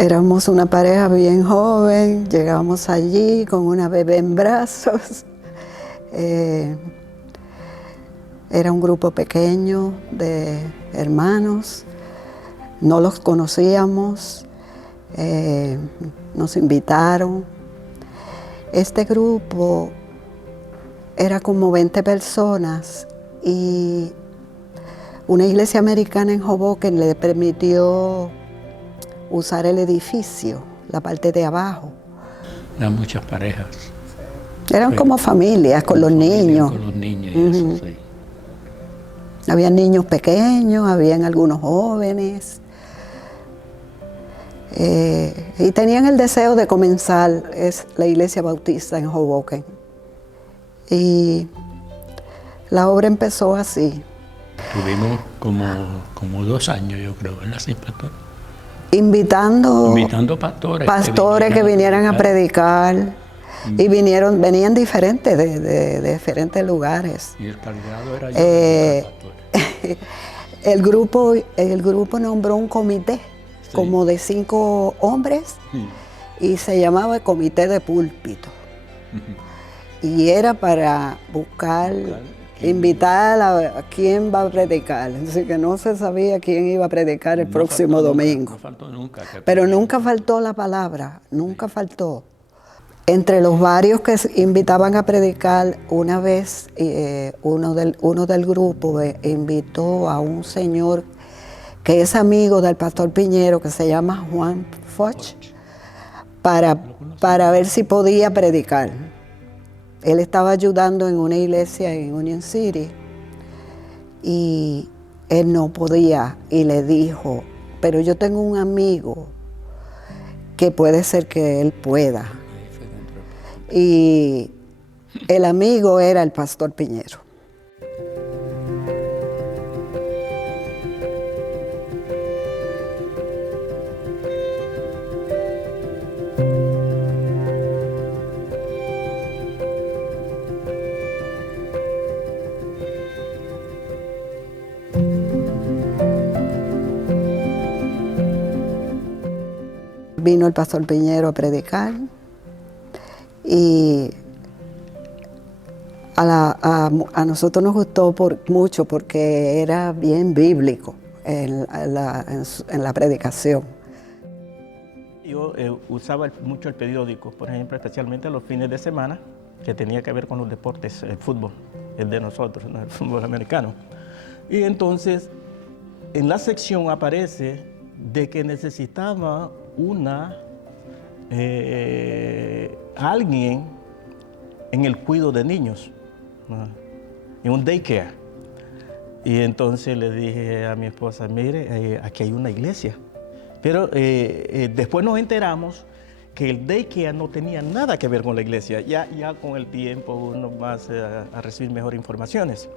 Éramos una pareja bien joven, llegamos allí con una bebé en brazos. Era un grupo pequeño de hermanos, no los conocíamos, nos invitaron. Este grupo era como 20 personas y una iglesia americana en Hoboken le permitió usar el edificio, la parte de abajo. Eran muchas parejas. Eran como familias con los niños. Con los niños y eso, sí. Habían niños pequeños, habían algunos jóvenes. Y tenían el deseo de comenzar la iglesia bautista en Hoboken. Y la obra empezó así. Tuvimos como 2 años, yo creo, ¿verdad? Sí, pastor. Invitando pastores que vinieran a predicar. Y venían diferentes, de diferentes lugares. Y el cargado era yo, el grupo nombró un comité, sí, como de 5 hombres, y se llamaba el Comité de Púlpito. Y era para buscar, invitar a quién va a predicar. Así que no se sabía quién iba a predicar el próximo domingo. No faltó nunca. Pero nunca faltó la palabra, nunca faltó. Entre los varios que invitaban a predicar, una vez uno del grupo invitó a un señor que es amigo del pastor Piñero, que se llama Juan Foch, para ver si podía predicar. Él estaba ayudando en una iglesia en Union City y él no podía y le dijo, pero yo tengo un amigo que puede ser que él pueda. Y el amigo era el pastor Piñero. Vino el pastor Piñero a predicar y a nosotros nos gustó mucho porque era bien bíblico en la predicación. Yo usaba mucho el periódico, por ejemplo, especialmente los fines de semana, que tenía que ver con los deportes, el fútbol, el de nosotros, ¿no? El fútbol americano. Y entonces, en la sección aparece de que necesitaba alguien en el cuidado de niños, ¿no? En un daycare. Y entonces le dije a mi esposa, mire, aquí hay una iglesia. Pero después nos enteramos que el daycare no tenía nada que ver con la iglesia. Ya con el tiempo uno va a recibir mejor informaciones.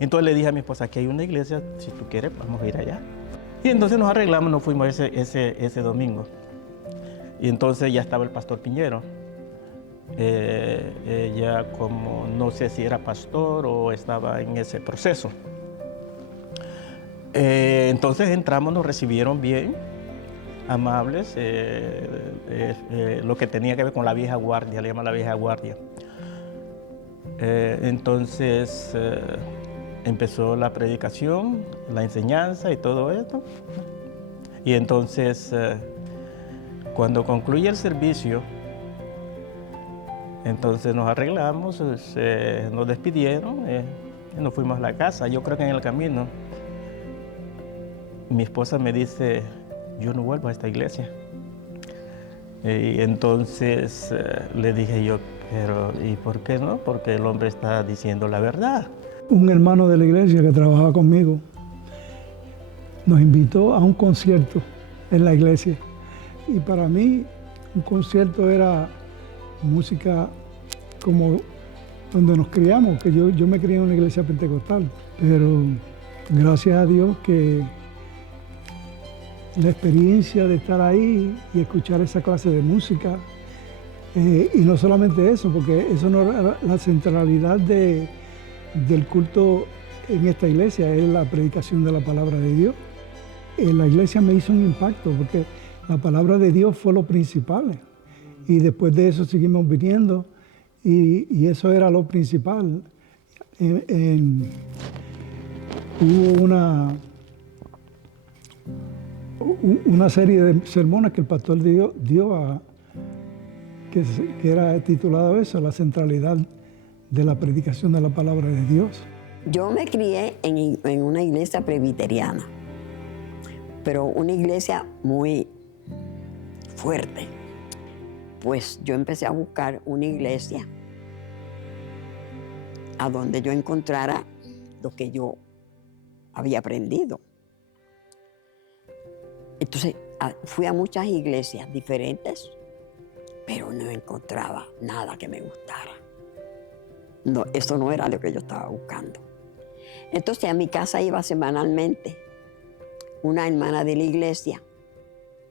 Entonces le dije a mi esposa, aquí hay una iglesia, si tú quieres vamos a ir allá. Y entonces nos arreglamos, nos fuimos ese domingo. Y entonces ya estaba el pastor Piñero. Ya como no sé si era pastor o estaba en ese proceso. Entonces entramos, nos recibieron bien, amables, lo que tenía que ver con la vieja guardia, le llaman la vieja guardia. Entonces empezó la predicación, la enseñanza y todo esto. Y entonces cuando concluye el servicio, entonces nos arreglamos, nos despidieron y nos fuimos a la casa. Yo creo que en el camino mi esposa me dice, yo no vuelvo a esta iglesia. Y entonces le dije yo, pero ¿y por qué no? Porque el hombre está diciendo la verdad. Un hermano de la iglesia que trabajaba conmigo nos invitó a un concierto en la iglesia. Y para mí un concierto era música como donde nos criamos, que yo me crié en una iglesia pentecostal. Pero gracias a Dios que la experiencia de estar ahí y escuchar esa clase de música, y no solamente eso, porque eso no era la centralidad del culto en esta iglesia, es la predicación de la palabra de Dios. La iglesia me hizo un impacto porque la palabra de Dios fue lo principal, y después de eso seguimos viniendo y eso era lo principal. Hubo una serie de sermones que el pastor dio que era titulado eso, la centralidad de la predicación de la palabra de Dios. Yo me crié en una iglesia presbiteriana, pero una iglesia muy fuerte. Pues yo empecé a buscar una iglesia a donde yo encontrara lo que yo había aprendido. Entonces fui a muchas iglesias diferentes, pero no encontraba nada que me gustara. No, eso no era lo que yo estaba buscando. Entonces a mi casa iba semanalmente una hermana de la iglesia,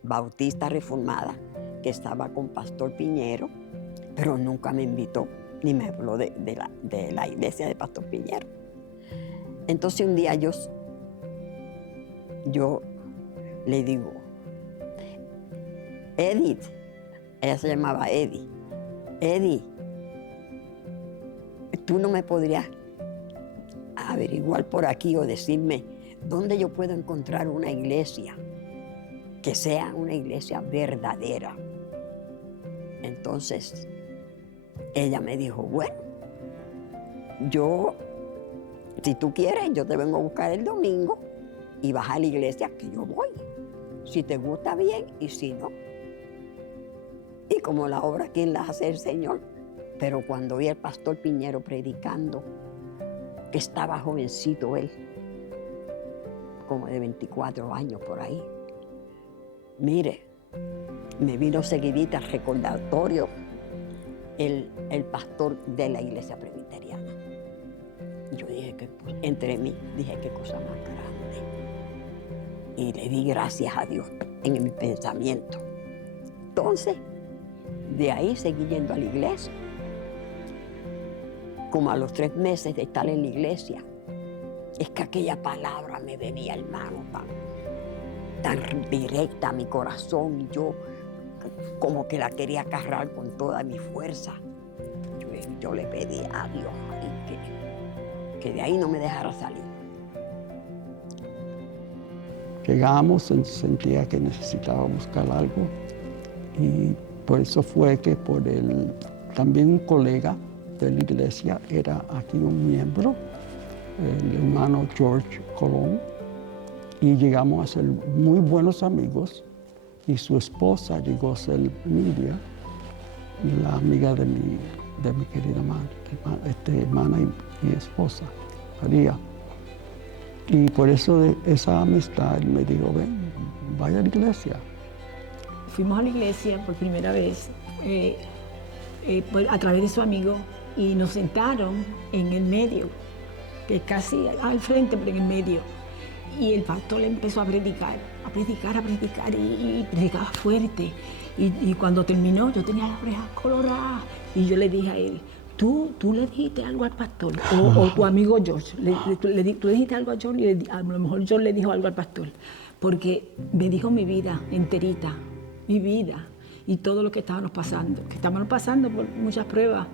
bautista reformada, que estaba con Pastor Piñero, pero nunca me invitó, ni me habló de la iglesia de Pastor Piñero. Entonces un día yo le digo, Edith, ella se llamaba Eddie, ¿tú no me podrías averiguar por aquí o decirme dónde yo puedo encontrar una iglesia que sea una iglesia verdadera? Entonces ella me dijo, bueno, si tú quieres, yo te vengo a buscar el domingo y vas a la iglesia que yo voy. Si te gusta bien y si no. Y como la obra, ¿quién la hace? El Señor. Pero cuando vi al Pastor Piñero predicando, que estaba jovencito él, como de 24 años por ahí, mire, me vino seguidita al recordatorio el pastor de la iglesia presbiteriana. Yo dije que, entre mí, dije qué cosa más grande. Y le di gracias a Dios en mi pensamiento. Entonces, de ahí seguí yendo a la iglesia. Como a los 3 meses de estar en la iglesia, es que aquella palabra me venía, hermano, tan directa a mi corazón, y yo como que la quería agarrar con toda mi fuerza. Yo le pedí a Dios que de ahí no me dejara salir. Llegamos, sentía que necesitaba buscar algo, y por eso fue que también un colega de la iglesia era aquí un miembro, el hermano George Colón, y llegamos a ser muy buenos amigos, y su esposa llegó a ser Lidia, la amiga de mi querida hermana y esposa, María. Y por eso de esa amistad me dijo, ven, vaya a la iglesia. Fuimos a la iglesia por primera vez a través de su amigo, y nos sentaron en el medio, que casi al frente, pero en el medio. Y el pastor le empezó a predicar, y predicaba fuerte. Y cuando terminó, yo tenía las orejas coloradas, y yo le dije a él, tú le dijiste algo al pastor, o tu amigo George, tú le dijiste algo a John y a lo mejor John le dijo algo al pastor, porque me dijo mi vida enterita, mi vida y todo lo que estábamos pasando por muchas pruebas.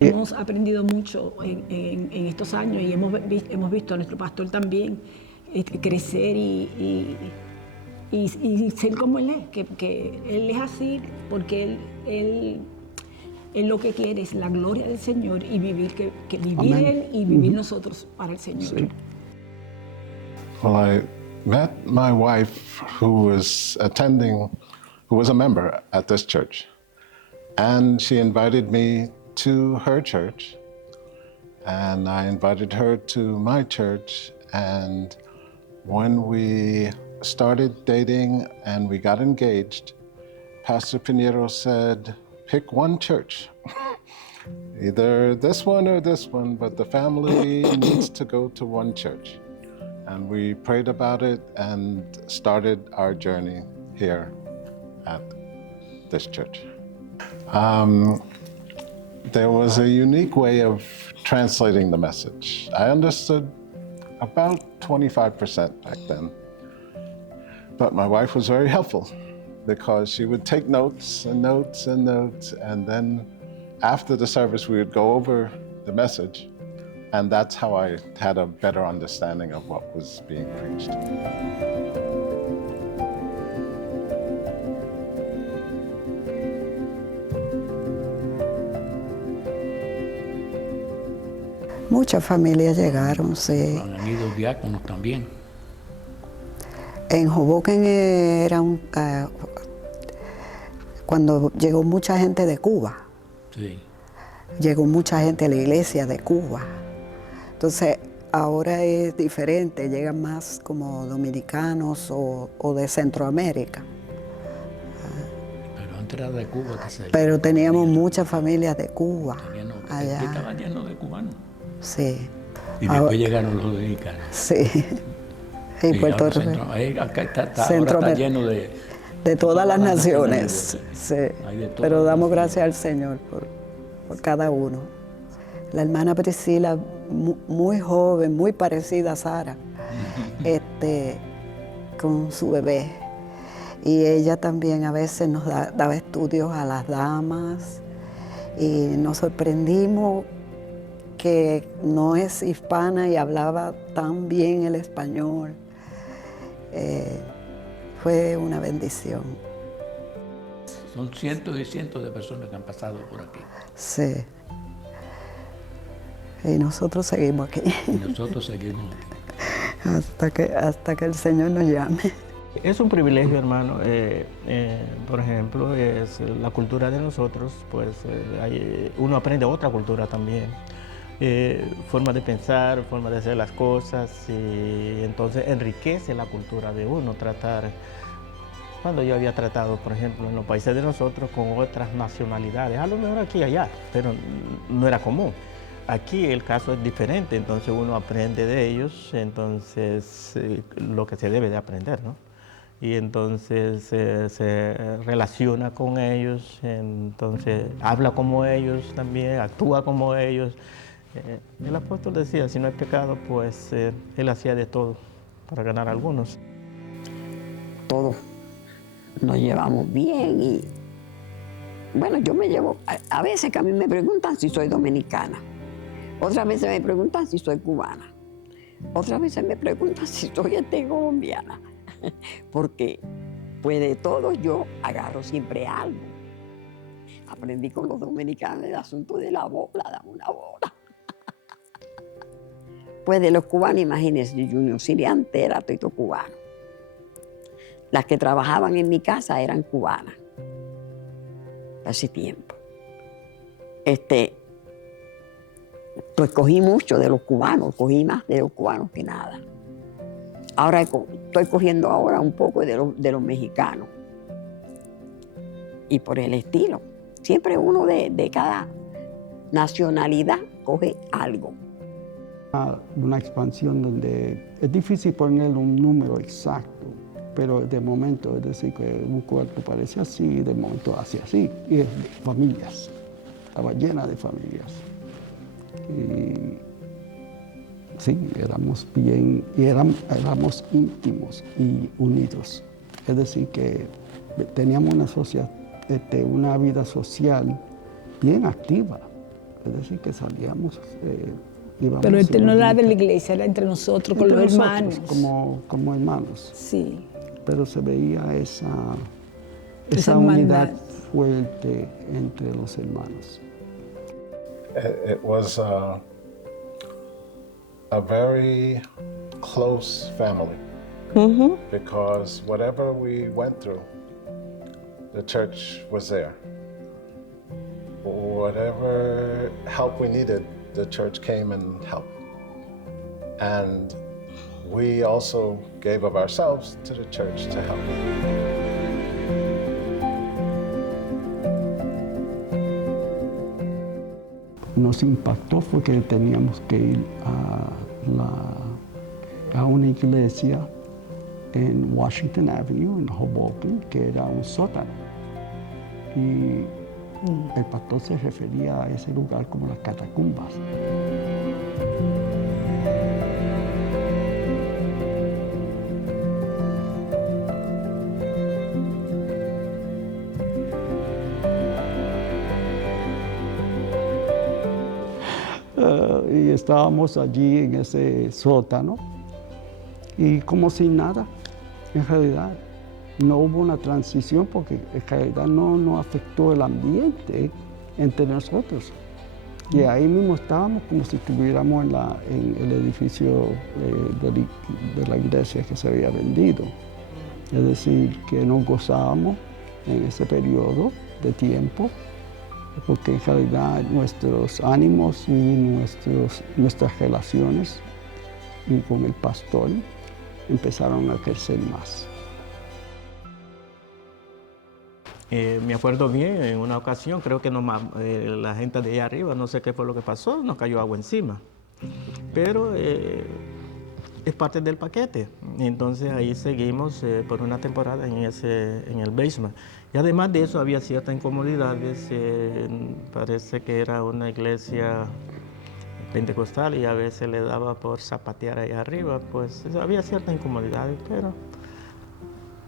Hemos aprendido mucho en estos años y hemos visto a nuestro pastor también crecer y ser como él es, que él es así porque él lo que quiere es la gloria del Señor y vivir, que vivir Él y vivir nosotros para el Señor. Sí. Well, I met my wife who was a member at this church, and she invited me to her church, and I invited her to my church, and when we started dating and we got engaged, Pastor Pinheiro said, pick one church, either this one or this one, but the family needs to go to one church. And we prayed about it and started our journey here at this church. There was a unique way of translating the message. I understood about 25% back then, but my wife was very helpful, because she would take notes and notes and notes, and then after the service we would go over the message, and that's how I had a better understanding of what was being preached. Muchas familias llegaron, sí. Han ido diáconos también. En Hoboken era cuando llegó mucha gente de Cuba. Sí. Llegó mucha gente a la iglesia de Cuba. Entonces, ahora es diferente, llegan más como dominicanos o de Centroamérica. Pero antes era de Cuba que se... Pero teníamos muchas familias de Cuba allá. Aquí estaba lleno de cubanos. Sí. Y después llegaron los dominicanos. Sí. Y Puerto Rico. Acá ahora está lleno de todas las naciones. Sí. Pero damos gracias al Señor por cada uno. La hermana Priscila, muy joven, muy parecida a Sara, con su bebé. Y ella también a veces nos daba estudios a las damas y nos sorprendimos que no es hispana y hablaba tan bien el español. Fue una bendición. Son cientos y cientos de personas que han pasado por aquí. Sí. Y nosotros seguimos aquí. Y nosotros seguimos aquí. Hasta que el Señor nos llame. Es un privilegio, hermano. Por ejemplo, es la cultura de nosotros, pues uno aprende otra cultura también. Forma de pensar, forma de hacer las cosas, y entonces enriquece la cultura de uno tratar. Cuando yo había tratado, por ejemplo, en los países de nosotros con otras nacionalidades, a lo mejor aquí y allá, pero no era común. Aquí el caso es diferente, entonces uno aprende de ellos, entonces lo que se debe de aprender, ¿no? Y entonces se relaciona con ellos, entonces habla como ellos también, actúa como ellos. El apóstol decía, si no hay pecado, pues él hacía de todo para ganar a algunos. Todos nos llevamos bien y, bueno, yo me llevo, a veces que a mí me preguntan si soy dominicana, otras veces me preguntan si soy cubana, otras veces me preguntan si soy colombiana, porque pues de todo yo agarro siempre algo. Aprendí con los dominicanos el asunto de la bola, dame una bola. Pues de los cubanos, imagínense, Junior Siriante era todo cubano. Las que trabajaban en mi casa eran cubanas, hace tiempo. Pues cogí mucho de los cubanos, cogí más de los cubanos que nada. Ahora estoy cogiendo ahora un poco de los mexicanos. Y por el estilo, siempre uno de cada nacionalidad coge algo. Una expansión donde es difícil poner un número exacto, pero de momento, es decir, que un cuerpo parece así, de momento hace así, y es de familias, estaba llena de familias. Y sí, éramos bien, y éramos íntimos y unidos. Es decir, que teníamos una vida social bien activa. Es decir, que salíamos, íbamos... Pero no era de la iglesia, era entre nosotros, con los hermanos. Como hermanos. Sí. Pero se veía esa Esa unidad hermandad. fuerte entre los hermanos. It was a very close family because whatever we went through, the church was there. Whatever help we needed, the church came and helped. And we also gave of ourselves to the church to help. Nos impactó fue que teníamos que ir a una iglesia en Washington Avenue, en Hoboken, que era un sótano. Y el pastor se refería a ese lugar como las catacumbas. Y estábamos allí en ese sótano y como sin nada, en realidad. No hubo una transición porque en realidad no afectó el ambiente entre nosotros. Y ahí mismo estábamos como si estuviéramos en el edificio de la iglesia que se había vendido. Es decir, que nos gozábamos en ese periodo de tiempo, porque en realidad nuestros ánimos y nuestras relaciones y con el pastor empezaron a crecer más. Me acuerdo bien, en una ocasión, creo que la gente de allá arriba, no sé qué fue lo que pasó, nos cayó agua encima. Pero es parte del paquete. Entonces ahí seguimos por una temporada en el basement. Y además de eso había ciertas incomodidades. Parece que era una iglesia pentecostal y a veces le daba por zapatear allá arriba. Pues había ciertas incomodidades, pero...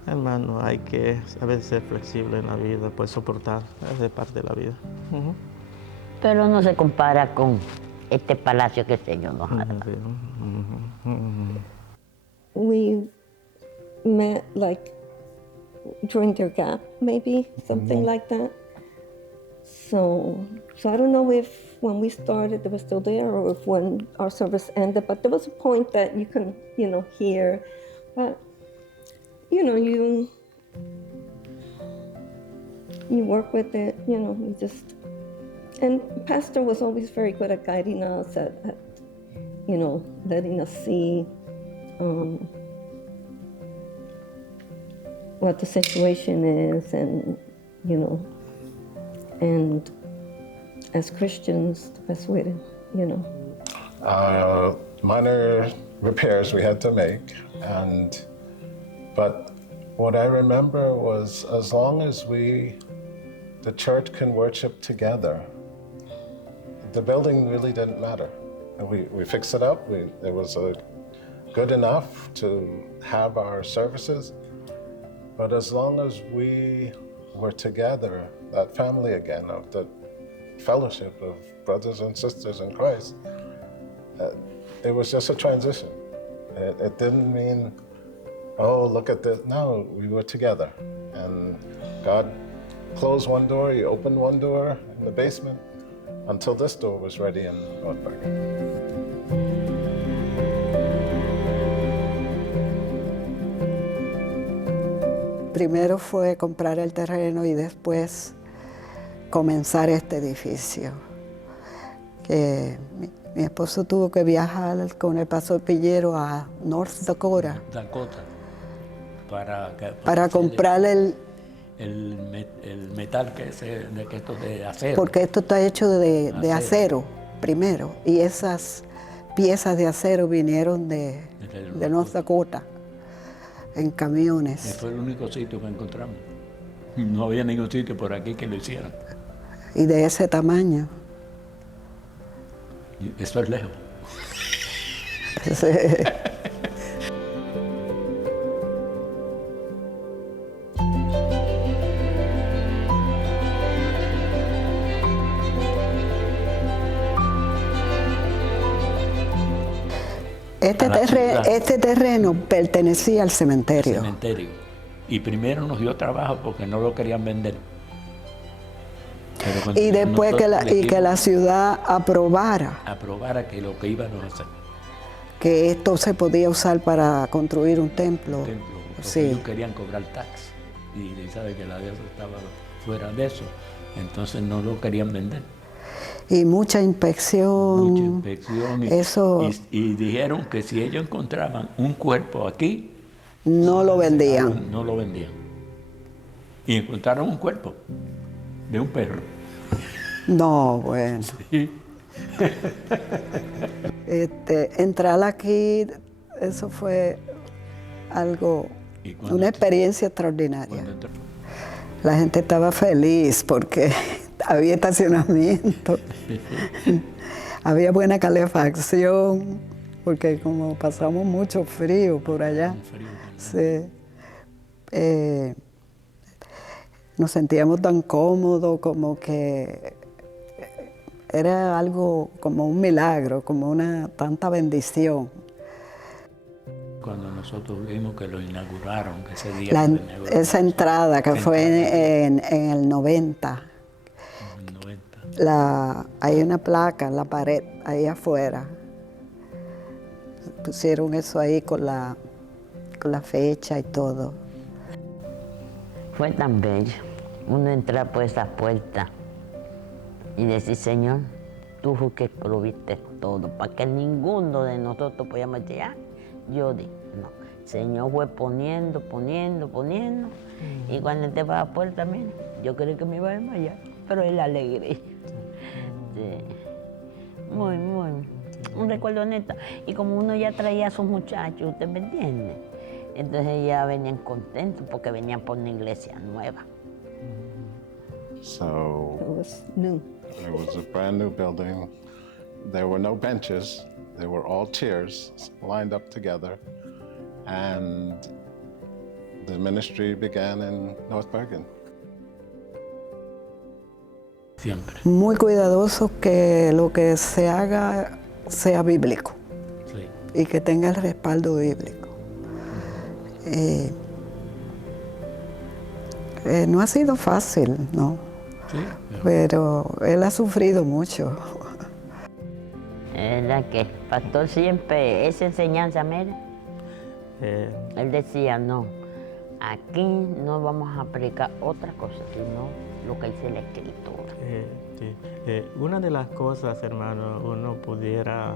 hermano, hay que a veces ser flexible en la vida, pues soportar, es parte de la vida. Pero no se compara con este palacio que el Señor nos ha dado. We met like during their gap, maybe, something like that. So I don't know if when we started they were still there or if when our service ended, but there was a point that you can, hear, but you work with it, you just, and Pastor was always very good at guiding us, at letting us see what the situation is, and, and as Christians, the best way to, Minor repairs we had to make, but what I remember was as long as the church can worship together, the building really didn't matter. We fixed it up. It was good enough to have our services, but as long as we were together, that family again of the fellowship of brothers and sisters in Christ, it was just a transition. It didn't mean, oh, look at this. No, we were together. And God closed one door, He opened one door in the basement until this door was ready in Northburg. Primero fue comprar el terreno y después comenzar este edificio. Que mi esposo tuvo que viajar con el pastor Pillero a North Dakota. Para comprar el metal que esto de acero. Porque esto está hecho de acero primero, y esas piezas de acero vinieron de North Dakota en camiones. Fue el único sitio que encontramos. No había ningún sitio por aquí que lo hicieran. Y de ese tamaño. Eso es lejos. Sí. Este terreno pertenecía al cementerio. Y primero nos dio trabajo porque no lo querían vender. Y después que la ciudad aprobara que lo que íbamos a hacer. Que esto se podía usar para construir un templo. Sí. Ellos querían cobrar tax y sabe que la deuda estaba fuera de eso. Entonces no lo querían vender. Y mucha inspección. Y dijeron que si ellos encontraban un cuerpo aquí, no lo vendían. No lo vendían. Y encontraron un cuerpo de un perro. No, bueno. Sí. Entrar aquí, eso fue algo, una experiencia extraordinaria. La gente estaba feliz porque había estacionamiento, había buena calefacción, porque como pasamos mucho frío por allá, sí, nos sentíamos tan cómodos, como que era algo como un milagro, como una tanta bendición. Cuando nosotros vimos que lo inauguraron, que ese día esa entrada que fue en el 90. Hay una placa en la pared, ahí afuera. Pusieron eso ahí con la fecha y todo. Fue tan bello, uno entrar por esa puerta y decir, Señor, tú fue que proviste todo, para que ninguno de nosotros podíamos llegar. Yo dije, no, el Señor fue poniendo, y cuando entré para la puerta, mire, yo creí que me iba a desmayar, pero es la alegría. Sí. Muy, un recuerdo neto. Y como uno ya traía a sus muchachos, ¿usted me entiende? Entonces ya venían contentos porque venían por una iglesia nueva. So It was new. it was a brand new building. There were no benches. They were all chairs lined up together. And the ministry began in North Bergen. Siempre. Muy cuidadoso que lo que se haga sea bíblico. Sí. Y que tenga el respaldo bíblico. No ha sido fácil, ¿no? Sí, pero él ha sufrido mucho. Era que el pastor siempre, esa enseñanza, mire, él decía, no, aquí no vamos a predicar otra cosa, sino lo que dice la Escritura. Sí. Una de las cosas, hermano, uno pudiera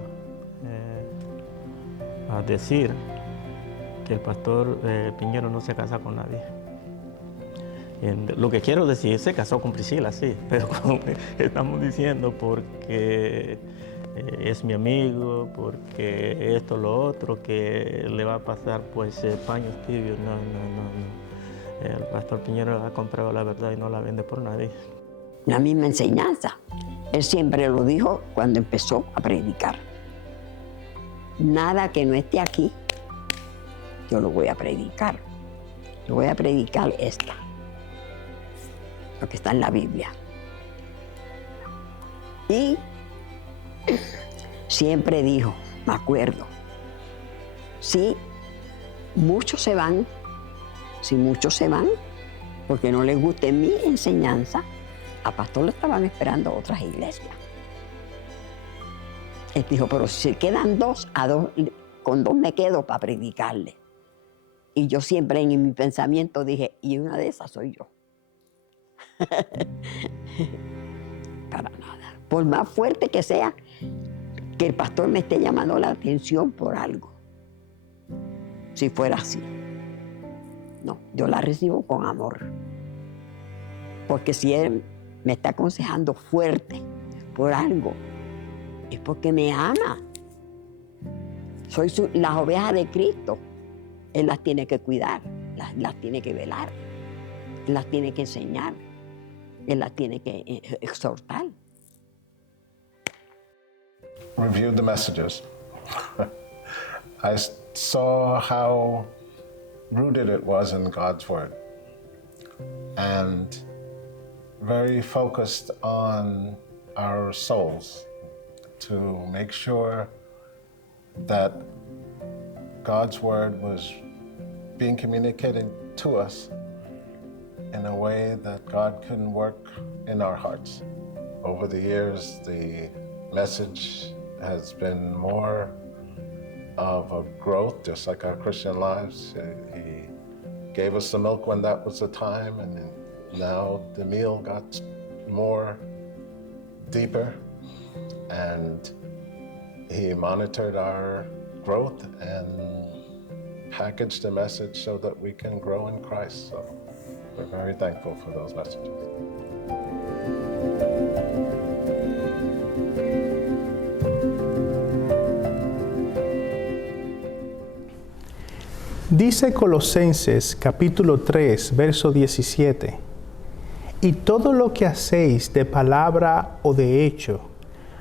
decir que el pastor Piñero no se casa con nadie. Lo que quiero decir, se casó con Priscila, sí, pero estamos diciendo porque es mi amigo, porque esto, lo otro, que le va a pasar pues paños tibios. No. El pastor Piñero ha comprado la verdad y no la vende por nadie. La misma enseñanza. Él siempre lo dijo cuando empezó a predicar. Nada que no esté aquí, yo lo voy a predicar. Yo voy a predicar lo que está en la Biblia. Y siempre dijo, me acuerdo, si muchos se van, porque no les guste mi enseñanza, a pastor le estaban esperando otras iglesias. Él dijo, pero si quedan con dos me quedo para predicarle. Y yo siempre en mi pensamiento dije, y una de esas soy yo. Para nada. Por más fuerte que sea, que el pastor me esté llamando la atención por algo. Si fuera así. No, yo la recibo con amor. Porque si él me está aconsejando fuerte por algo, es porque me ama. Soy las ovejas de Cristo. Él las tiene que cuidar, las tiene que velar, Él las tiene que enseñar, Él las tiene que exhortar. reviewed the messages, I saw how rooted it was in God's Word and very focused on our souls to make sure that God's Word was being communicated to us in a way that God can work in our hearts. Over the years, the message has been more of a growth, just like our Christian lives. He gave us the milk when that was the time, and now the meal got more deeper, and he monitored our growth and packaged the message so that we can grow in Christ. So we're very thankful for those messages. Dice Colosenses capítulo 3, verso 17, y todo lo que hacéis de palabra o de hecho,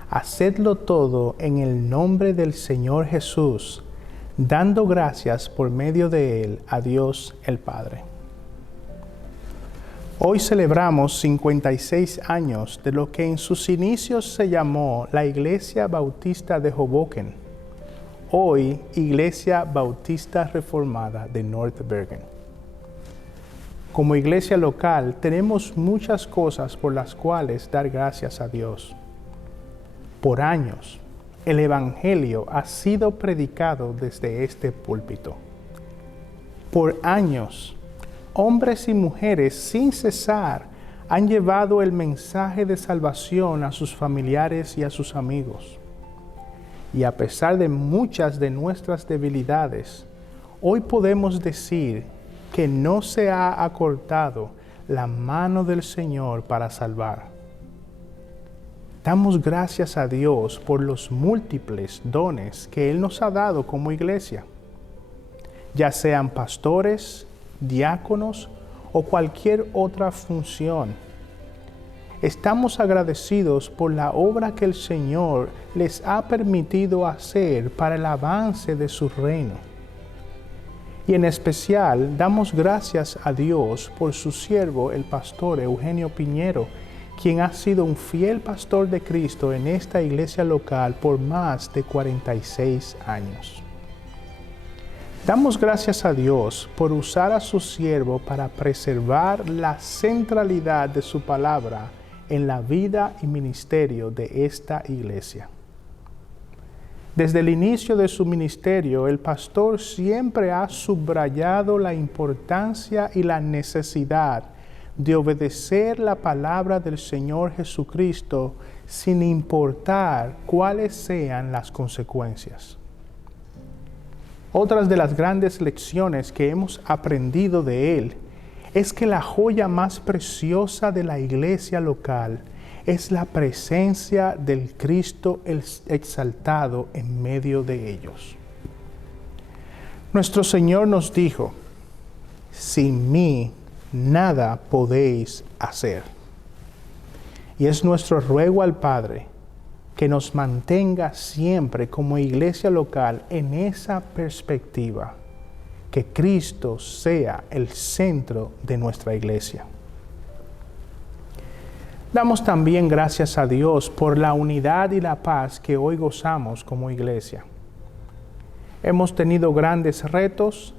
hacedlo todo en el nombre del Señor Jesús, dando gracias por medio de Él a Dios el Padre. Hoy celebramos 56 años de lo que en sus inicios se llamó la Iglesia Bautista de Hoboken, hoy Iglesia Bautista Reformada de North Bergen. Como iglesia local tenemos muchas cosas por las cuales dar gracias a Dios. Por años, el Evangelio ha sido predicado desde este púlpito. Por años, hombres y mujeres sin cesar han llevado el mensaje de salvación a sus familiares y a sus amigos. Y a pesar de muchas de nuestras debilidades, hoy podemos decir que no se ha acortado la mano del Señor para salvar. Damos gracias a Dios por los múltiples dones que Él nos ha dado como iglesia, ya sean pastores, diáconos o cualquier otra función. Estamos agradecidos por la obra que el Señor les ha permitido hacer para el avance de su reino. Y en especial damos gracias a Dios por su siervo, el pastor Eugenio Piñero, quien ha sido un fiel pastor de Cristo en esta iglesia local por más de 46 años. Damos gracias a Dios por usar a su siervo para preservar la centralidad de su palabra en la vida y ministerio de esta iglesia. Desde el inicio de su ministerio, el pastor siempre ha subrayado la importancia y la necesidad de obedecer la palabra del Señor Jesucristo sin importar cuáles sean las consecuencias. Otras de las grandes lecciones que hemos aprendido de él es que la joya más preciosa de la iglesia local es la presencia del Cristo exaltado en medio de ellos. Nuestro Señor nos dijo, sin mí nada podéis hacer. Y es nuestro ruego al Padre que nos mantenga siempre como iglesia local en esa perspectiva, que Cristo sea el centro de nuestra iglesia. Damos también gracias a Dios por la unidad y la paz que hoy gozamos como iglesia. Hemos tenido grandes retos,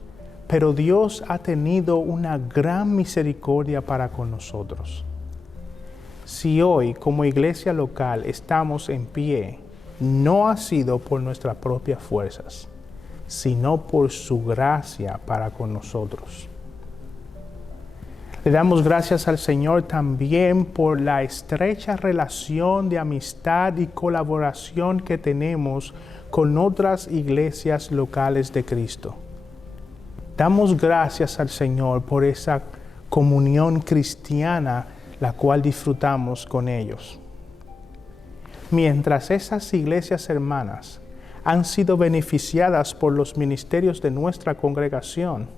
pero Dios ha tenido una gran misericordia para con nosotros. Si hoy como iglesia local estamos en pie, no ha sido por nuestras propias fuerzas, sino por su gracia para con nosotros. Le damos gracias al Señor también por la estrecha relación de amistad y colaboración que tenemos con otras iglesias locales de Cristo. Damos gracias al Señor por esa comunión cristiana la cual disfrutamos con ellos. Mientras esas iglesias hermanas han sido beneficiadas por los ministerios de nuestra congregación,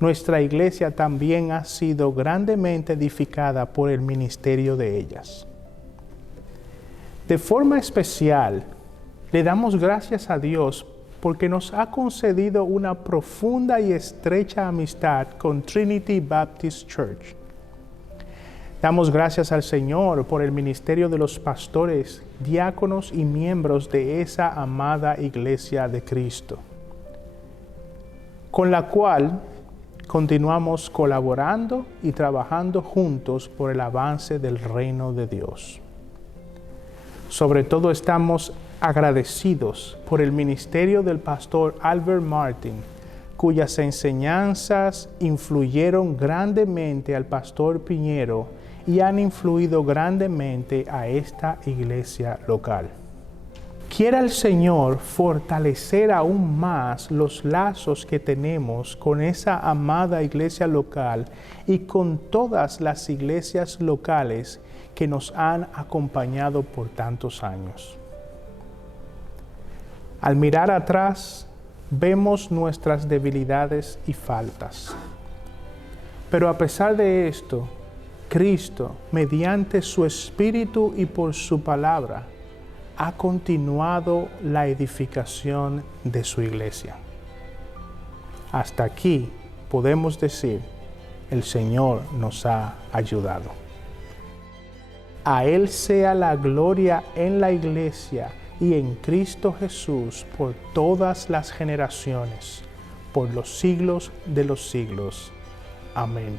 nuestra iglesia también ha sido grandemente edificada por el ministerio de ellas. De forma especial, Le damos gracias a Dios porque nos ha concedido una profunda y estrecha amistad con Trinity Baptist Church. Damos gracias al Señor por el ministerio de los pastores, diáconos y miembros de esa amada Iglesia de Cristo, con la cual continuamos colaborando y trabajando juntos por el avance del reino de Dios. Sobre todo estamos agradecidos por el ministerio del pastor Albert Martin, cuyas enseñanzas influyeron grandemente al pastor Piñero y han influido grandemente a esta iglesia local. Quiera el Señor fortalecer aún más los lazos que tenemos con esa amada iglesia local y con todas las iglesias locales que nos han acompañado por tantos años. Al mirar atrás, vemos nuestras debilidades y faltas. Pero a pesar de esto, Cristo, mediante su Espíritu y por su palabra, ha continuado la edificación de su iglesia. Hasta aquí podemos decir, el Señor nos ha ayudado. A Él sea la gloria en la iglesia y en Cristo Jesús por todas las generaciones, por los siglos de los siglos. Amén.